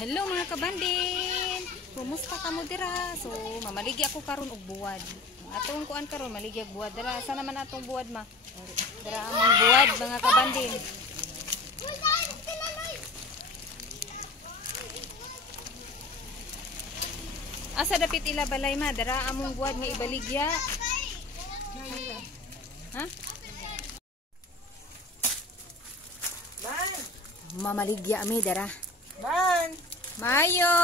Hello mga kabandin. Kumusta ka mo dira? So, mamaligi ako karon og buwad. Atong kuan karon maligi og buwad. Dara sa naman atong buwad ma. Dara among buwad mga kabandin. Asa dapit ila balay ma? Dara among buwad nga ibaligya. Ha? Ban! Mamaligya ami dara. Ban! Mayo!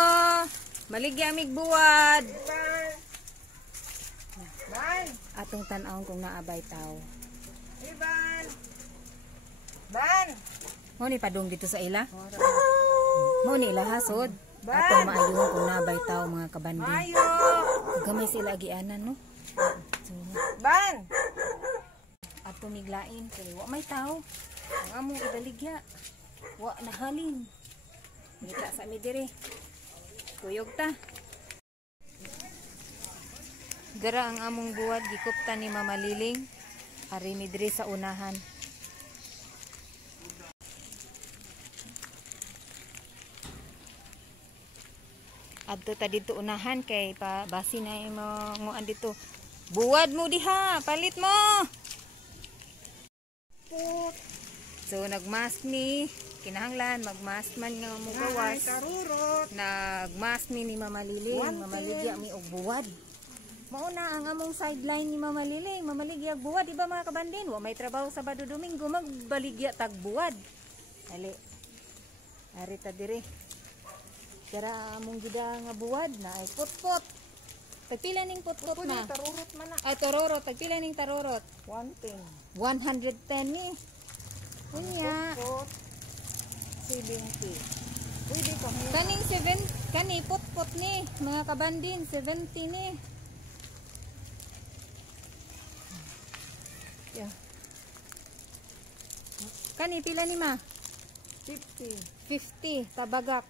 Maligya amig buwad. Ban! Ban! Atong tan-awon kung naabay tao. Hey, Ban! Ban! Mo ni padung dito sa ila? Mo ni ila hasod. Ban! Atong maayon kung naabay tao mga kabandin. Mayo! Gamay sila agianan no. So, Ban! ato miglain kay wa may tao. Ang among ibaligya. Wa nahalin. Ngita sa mi dire. Kuyog ta. Dara ang among buwad gikupta ni Mama Liling. Ari mi dire sa unahan. Adto ta dito unahan kay basi na mo andito. Buwad mo diha, palit mo. So nagmask mi, kinahanglan magmask man nga mo gawas. Karurot! Nagmask mi ni Mama Liling, mamaligya mi og buwad. Mauna ang among sideline ni Mama Liling, mamaligya og buwad, diba mga kabandin? Wa may trabaho Sabado Domingo, magbaligya tag buwad. Ali. Ari ta dire. Kara among gida nga buwad na ay putpot. Tagpila ning putpot na? Tarurot man na. Ay tororot, tagpila ning tarorot? 110. 110 ni. Unya. Pot. 70. Pwede pa mo. Kaning 7, kani putpot ni, mga kabandin, 70 ni. Yeah. Kani pila ni ma? 50. 50 tabagak.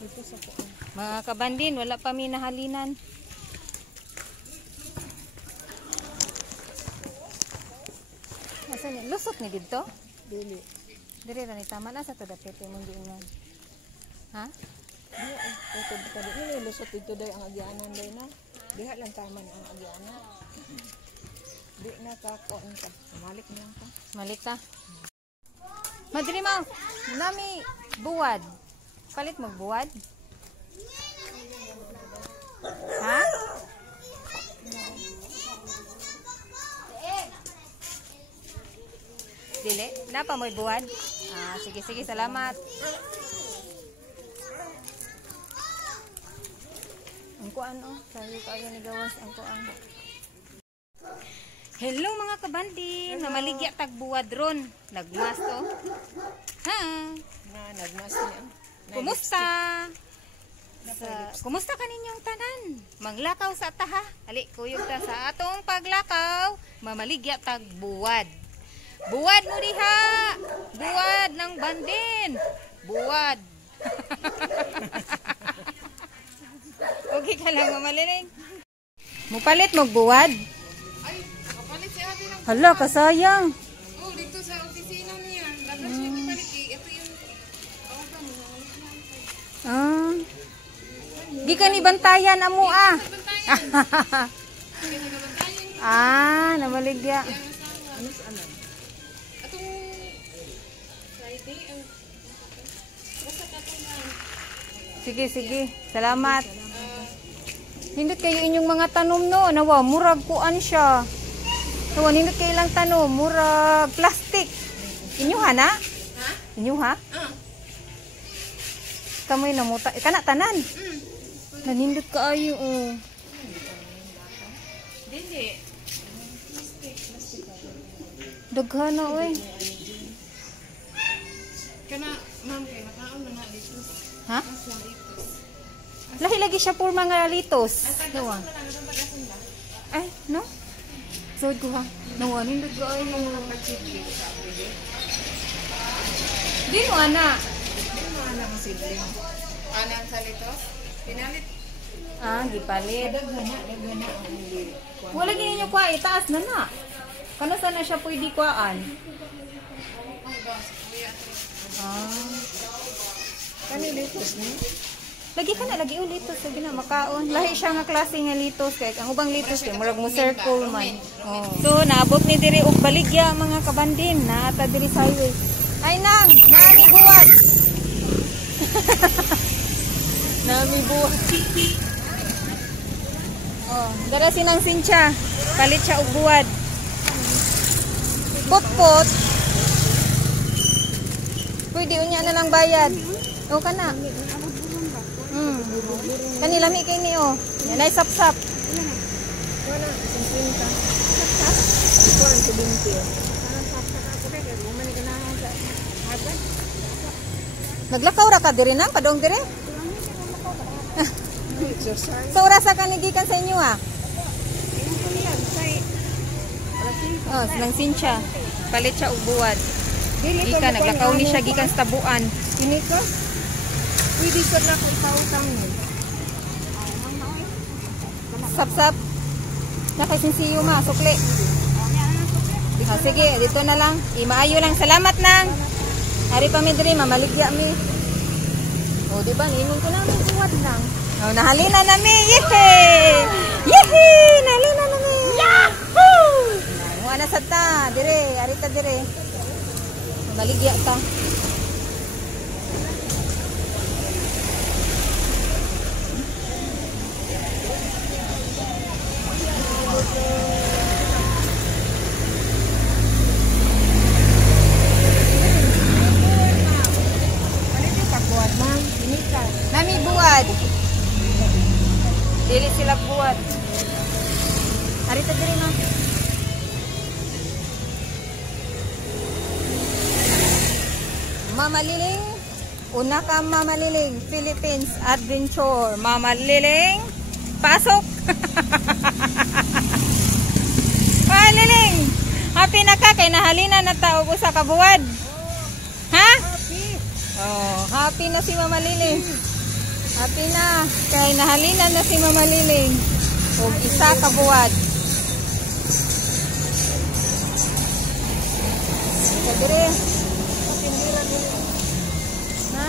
Ito sa kuan. Mga kabandin, wala pa mi nahalinan. Asan ni? Lusot ni dito? Dili. Dire ra ni tama na sa to dapit imong giingon. Ha? Ito tadi ini lusot dito day ang agianan day na. Diha lang taman ang agianan. Di na ka kuan ka. Malik na lang ka. Malik ta. Madri mo, nami buwad. Palit mo buwad? Ha? Dili? Napa mo'y buwad? Ah, sige, sige, salamat. Ang kuan oh, sabi kayo ni gawas ang kuan. Hello mga kabandin, namaligya tag buwad ron. Nagmas to. Ha? Na nagmas niya. Kumusta? Kumusta ka ninyong tanan? Manglakaw sa taha. Ali, kuyog ta sa atong paglakaw. Mamaligya tag buwad. Buwad mo diha. Buwad ng bandin. Buwad. Okay ka lang mamalinig. Mupalit mo buwad? Ay, kapalit si Abi ng. Hala, kasayang. Oh, dito sa opisina niya. Labas niya ipalit. Ito yung Ah. Di ka ni bantayan amo ah. Ah, namaligya. ano sa ano? Atong Friday ang basta katong Sige, sige. Salamat. Hindot kayo inyong mga tanom no. Nawa, murag kuan siya. Nawa, hindot kayo lang tanom. Murag plastic. Inyuha na? ha? Inyuha? Kamoy namuta. Kana tanan. Nanindot kaayo oh. Dili. Daghan na oy. Kana ma'am kay makaon man na dito. Ha? Mas lang dito. Lahi lagi siya for mga litos. Nawa. Wala na sa pagasun ba? Ay, no? Sod ko ha. Nawa, nindot kaayo. Pag-chili sa abili. Di mo ana. Di mo alam sibling. Anang sa litos? Pinalit. Ah, gipalit. Dagana ang hindi. Wala gini nyo kwa, itaas na na. Kano sana siya pwede kwaan? Ang boss, kuya. Ah. Kani litos ni. Lagi ka na, lagi ulitos. Lagi na, makaon. Lahi siya nga klase nga litos. Kaya ang ubang litos, kaya murag mo circle man. Oh. So, naabot ni diri og baligya mga kabandin. Naata diri sa highway. Ay nang, naami buwad. Naami buwad. Oh, dara sinang Cynthia. Palit siya og buwad. Pot-pot. Pwede unya na lang bayad. O ka na. Kanila mi kay ni oh. Yan ay sap-sap. Wala, 50. Ito ang 20. Parang sap-sap ako kay bumalik na sa haba. Naglakaw ra ka diri nang padong diri. Exercise. So ora sa kanigikan sa inyo ah. Oh, nang Cynthia. Palit siya og buwad. Gikan naglakaw ni siya gikan sa tabuan. Kini ko. Pwede ko na kung tawag mo. Sap-sap. Nakasinsiyo ma, sukli. Ah, sige, dito na lang. Imaayo lang. Salamat nang. Hari pa mi diri, mamaligya mi. Oh, di ba? Ningon ko na mi buwad lang. Oh, nahalina na mi. Yehey! Yehey! Nahalina na mi. Yahoo! Muha na sa ta. Dire, hari ta dire. Mamaligya ta. Nami buwad. Dili sila buwad. Arita diri na. Mama Liling. Una ka Mama Liling. Philippines Adventure. Mama Liling. Pasok. Mama Liling. Happy na ka kay nahalina na ta og usa ka buwad. Ha? Oh, happy na si Mama Liling. Happy na. Kaya nahalina na si Mama Liling. O isa ka buwad. Ika dire. Ha?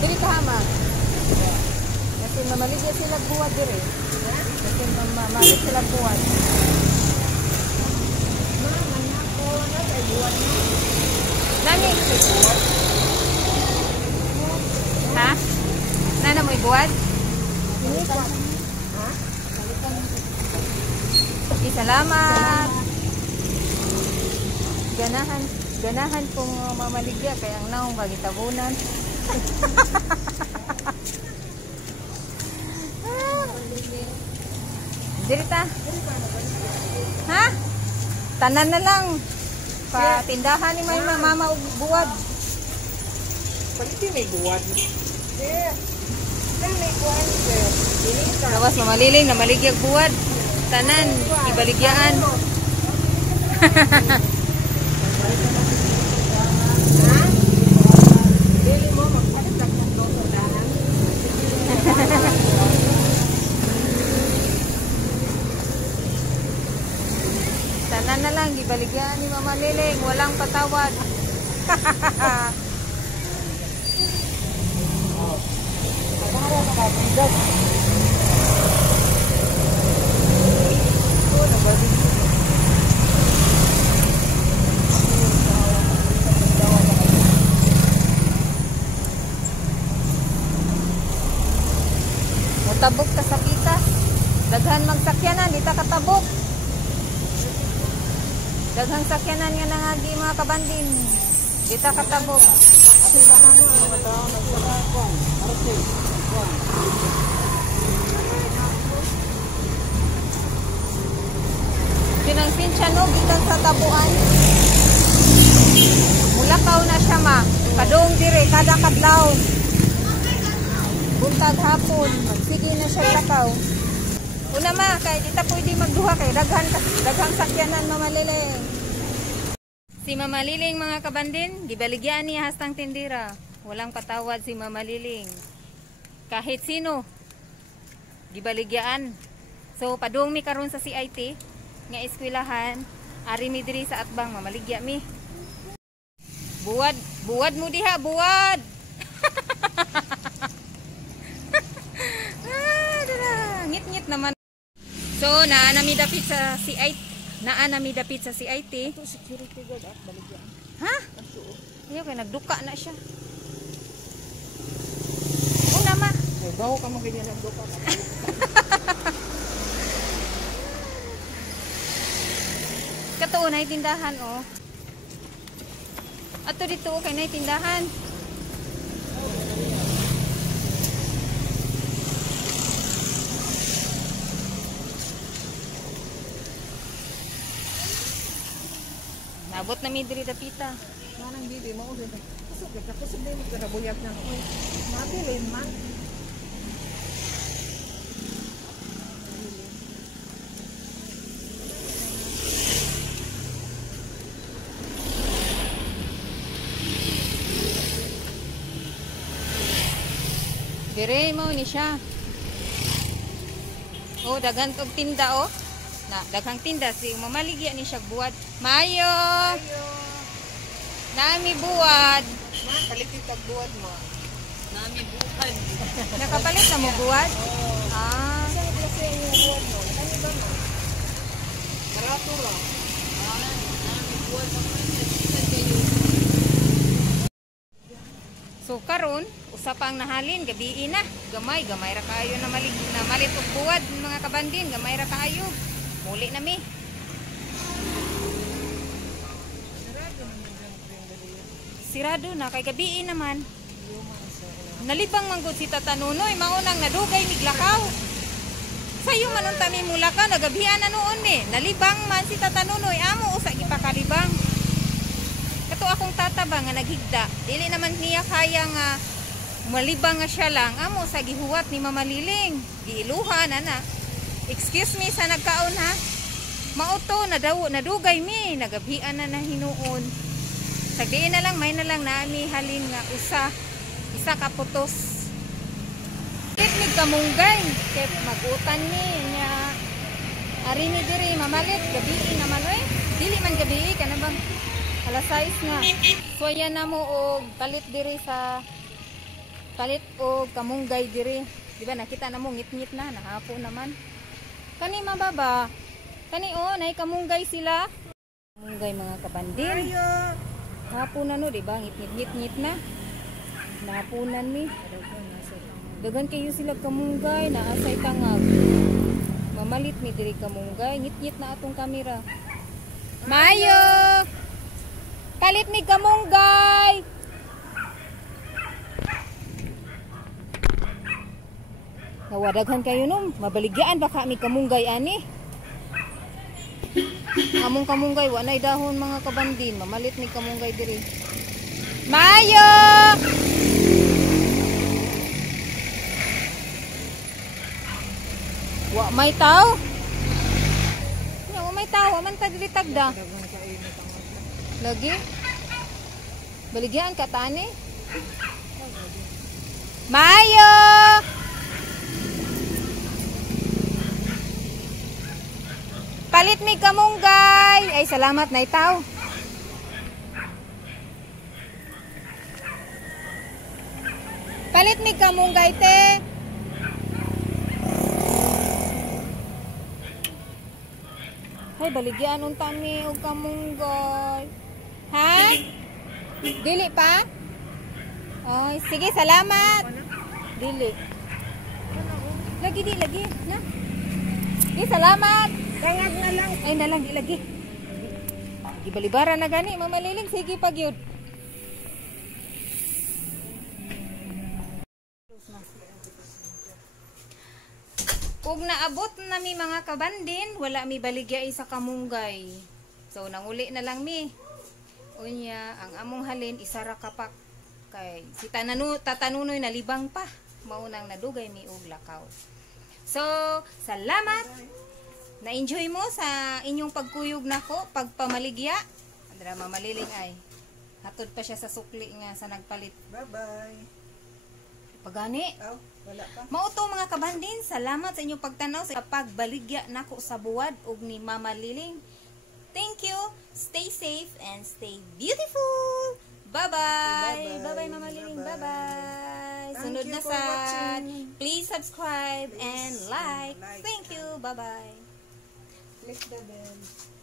Diri ka hama. Kasi mamaligya sila buwad dire. Kasi mamalig sila buwad. Nani? Ha? Nana mo ibuwad? Ha? Okay, salamat. Ganahan pong mamaligya kaya ang naong magitabunan. Dirita. Ha? Tanan na lang. Patindahan ni may mama og buwad. Pagiti may buwad. Sir. Sir, may buwad, sir. Lawas Mama Liling na maligyag buwad. Tanan, ibaligyaan. Ha? Dili mo magpalitak ng dosodahan. Tanan na lang, ibaligyan ni Mama Liling. Walang patawad. Mutabok ka sa pitas. Daghan magsakyanan, di ta katabok. Daghang sakyanan nga nangagi mga kabandin. Di ta katabok. Sinang Cynthia no, gikan sa tabuan. Mulakaw na siya ma. Kadong dire, kada kadlaw. Buntag hapon, magsige na siya lakaw. Una ma, kay di ta pwede magduha kay daghang sakyanan Mama Liling. Si Mama Liling mga kabandin, gibaligyan niya hastang tindira. Walang patawad si Mama Liling. Kahit sino, gibaligyan. So padung mi karon sa CIT nga eskwelahan, Ari mi diri sa atbang mamaligya mi. Buwad mo diha, buwad. Ngit-ngit naman. So, naanami dapit sa CIT. Ito security guard at baligyan. Ha? Ayaw kay nagduka na siya. Una ma. Bawo ka mo ganyan ang doka. Katuon ay tindahan oh. Ato dito kay nay tindahan. Nabot na mi diri dapita. Manang dili mo din. Kusog din mo kanabuyag na ko. Mabilin man. Dire mo ni siya. Oh, daghan tog tinda oh. Na daghang tinda si mamaligya ni siya buwad. Mayo. Nami buwad. Man palitit ang buwad mo. Nami bukan. Nakapalit na mo buwad? Ah. Sa klase yung buwad mo. Kani ba mo? Karato lang. Nami buwan sa kanya. Kayo. So karon usa pang nahalin gabi na. Gamay ra kaayo na malit og buwad mga kabandin, gamay ra kaayo. Muli na mi. Sirado na kay gabi naman. Nalibang man gud si Tata Nunoy, maunang nadugay miglakaw. Sayo man unta mi mula ka nagabihan na noon ni. Nalibang man si Tata Nunoy, amo usa gipakalibang. Kato akong tata ba nga naghigda. Dili naman niya kaya nga malibang nga siya lang. Amo sa gihuwat ni Mama Liling. Giiluhan ana. Excuse me sa nagkaon ha. Mauto nadugay mi, nagabihan na hinuon. Sagdiin na lang may na lang nami halin nga isa ka putos. Teknik kamunggay kay magutan ni nya ari ni diri mamalit gabi naman oy. Dili man gabi kana bang alas 6 nga. So yan na mo og palit diri sa palit og kamunggay diri. Di ba nakita na mo ngit-ngit na nahapon naman. Kani mababa. Kani oh nay kamunggay sila. Kamunggay mga kabandin. Hapon na no, di ba? Ngit-ngit na. Nahaponan ni. Dagan kayo sila kamunggay, naasay tangag. Mamalit mi diri kamunggay, ngit-ngit na atong kamera. Mayo! Palit ni kamunggay! Nawadaghan kayo no, mabaligyaan baka mi kamunggay ani. Among kamunggay, wanay dahon mga kabandin. Mamalit ni kamunggay diri. Mayo! Wa may tao? Wa may tao, wa man ta diri tagda. Lagi? Baligyan ka tani? Mayo! Palit mi kamunggay. Ay, salamat na itaw. Palit mi kamunggay, te. Ay, baligyan unta mi og kamunggay. Ha? Dili pa? Ay, sige, salamat. Dili. Lagi, lagi. Na? Sige, salamat. Tangag na lang. Ay nalang ilagi. Gibalibara na gani Mama Liling, sige pagyud. Kung naabot na mi mga kabandin, wala mi baligya sa kamunggay. So nanguli na lang mi. Unya ang among halin isara kapak kay si Tata Nunoy nalibang pa. Maunang nadugay mi og lakaw. So, salamat. Na-enjoy mo sa inyong pagkuyog nako, pagpamaligya. Andra Mama Liling ay hatod pa siya sa sukli nga sa nagpalit. Bye-bye. Pagani. Oh, wala pa. Mao to mga kabandin, salamat sa inyong pagtanaw sa pagbaligya nako sa buwad og ni Mama Liling. Thank you. Stay safe and stay beautiful. Bye-bye. Bye-bye, Mama Liling. Bye-bye. Thank Sunod you na for sa watching. please subscribe and like. like. Thank you. Bye-bye. Click the bell.